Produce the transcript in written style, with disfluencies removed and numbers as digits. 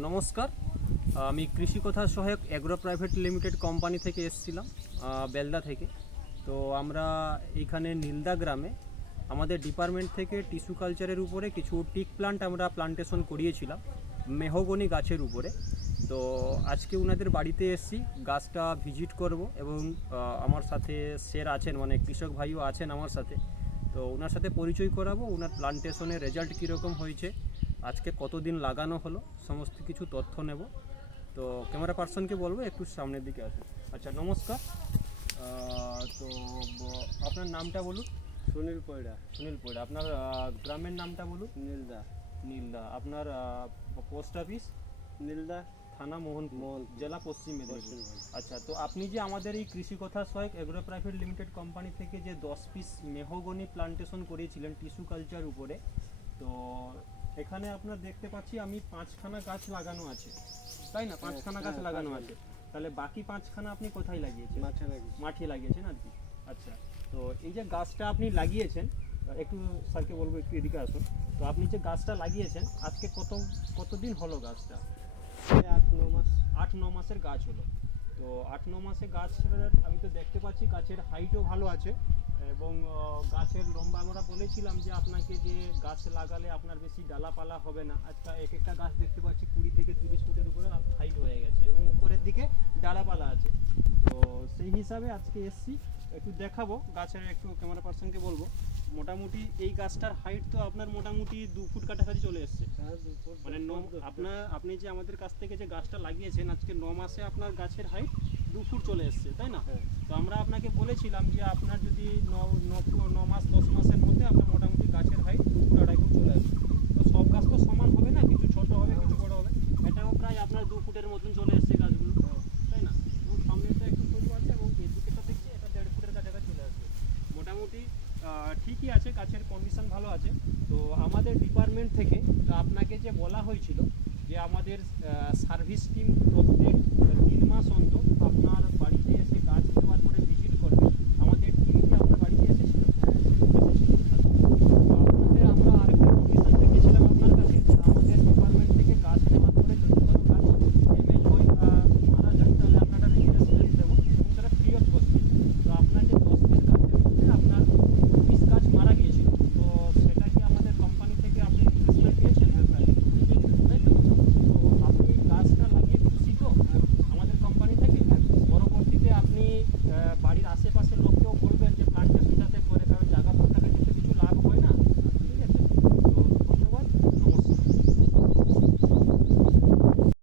নমস্কার, আমি কৃষি কথা সহায়ক এগ্রো প্রাইভেট লিমিটেড কোম্পানি থেকে এসেছিলাম বেলদা থেকে। তো আমরা এইখানে নীলদা গ্রামে আমাদের ডিপার্টমেন্ট থেকে টিস্যু কালচারের উপরে কিছু টিক প্লান্ট আমরা প্লান্টেশন করিয়েছিলাম মেহগনি গাছের উপরে। তো আজকে ওনাদের বাড়িতে এসেছি, গাছটা ভিজিট করব এবং আমার সাথে স্যার আছেন, মানে কৃষক ভাইও আছেন আমার সাথে। তো ওনার সাথে পরিচয় করাবো, ওনার প্লান্টেশনের রেজাল্ট কীরকম হয়েছে, আজকে কতদিন লাগানো হলো, সমস্ত কিছু তথ্য নেব। তো ক্যামেরা পার্সনকে বলবো একটু সামনের দিকে আসুন। আচ্ছা, নমস্কার। তো আপনার নামটা বলুন। সুনীল পয়রা। সুনীল পয়রা। আপনার গ্রামের নামটা বলুন। নীলদা। নীলদা। আপনার পোস্ট অফিস? নীলদা থানা মোহনপুর, জেলা পশ্চিম মেদিনীপুর। আচ্ছা, তো আপনি যে আমাদের এই কৃষি কথা সহায়ক এগ্রো প্রাইভেট লিমিটেড কোম্পানি থেকে যে 10 পিস মেহগনি প্লান্টেশন করিয়েছিলেন টিস্যু কালচার উপরে, তো এখানে আপনার দেখতে পাচ্ছি আমি 5খানা গাছ লাগানো আছে, তাই না? 5খানা গাছ লাগানো আছে। তাহলে বাকি 5খানা আপনি কোথায় লাগিয়েছেন? মাঠে লাগিয়েছেন আর কি। আচ্ছা, তো এই যে গাছটা আপনি লাগিয়েছেন, একটু স্যারকে বলবো একটু এদিকে আসুন। তো আপনি যে গাছটা লাগিয়েছেন আজকে কতদিন হলো গাছটা? 8-9 মাস। 8-9 মাসের গাছ হলো। তো 8-9 মাসে গাছ আমি তো দেখতে পাচ্ছি গাছের হাইটও ভালো আছে এবং গাছের লম্বা, আমরা বলেছিলাম যে আপনাকে যে গাছ লাগালে আপনার বেশি ডালাপালা হবে না। আজকে এক একটা গাছ দেখতে পাচ্ছি 20 থেকে 30 ফুটের উপরে হাইট হয়ে গেছে এবং উপরের দিকে ডালাপালা আছে। তো সেই হিসাবে আজকে এসছি, একটু দেখাবো গাছের, একটু ক্যামেরা পার্সনকে বলবো। মোটামুটি এই গাছটার হাইট তো আপনার মোটামুটি 2 ফুট কাছাকাছি চলে এসছে। মানে আপনি যে আমাদের কাছ থেকে যে গাছটা লাগিয়েছেন আজকে 9 মাসে আপনার গাছের হাইট 2 ফুট চলে এসছে, তাই না? তো আমরা আপনাকে বলেছিলাম যে আপনার যদি 9 মাস 10 মাসের মধ্যে আপনার মোটামুটি গাছের হাইট 2 ফুট 2.5 ফুট চলে আসবে। তো সব গাছ তো সমান হবে না, কিছু ছোট হবে কিছু বড় হবে। এটাও প্রায় আপনার 2 ফুটের মতন চলে এসছে গাছগুলো, তাই না? এবং সামনেটা একটু সরু আছে এবং এদিকেটা দেখছি এটা 1.5 ফুটের কাছাকাছি চলে আসবে। মোটামুটি ঠিকই আছে, গাছের কন্ডিশন ভালো আছে। তো আমাদের ডিপার্টমেন্ট থেকে আপনাকে যে বলা হয়েছিল যে আমাদের সার্ভিস টিম প্রত্যেক 3 মাস অন্তর আপনার বাড়িতে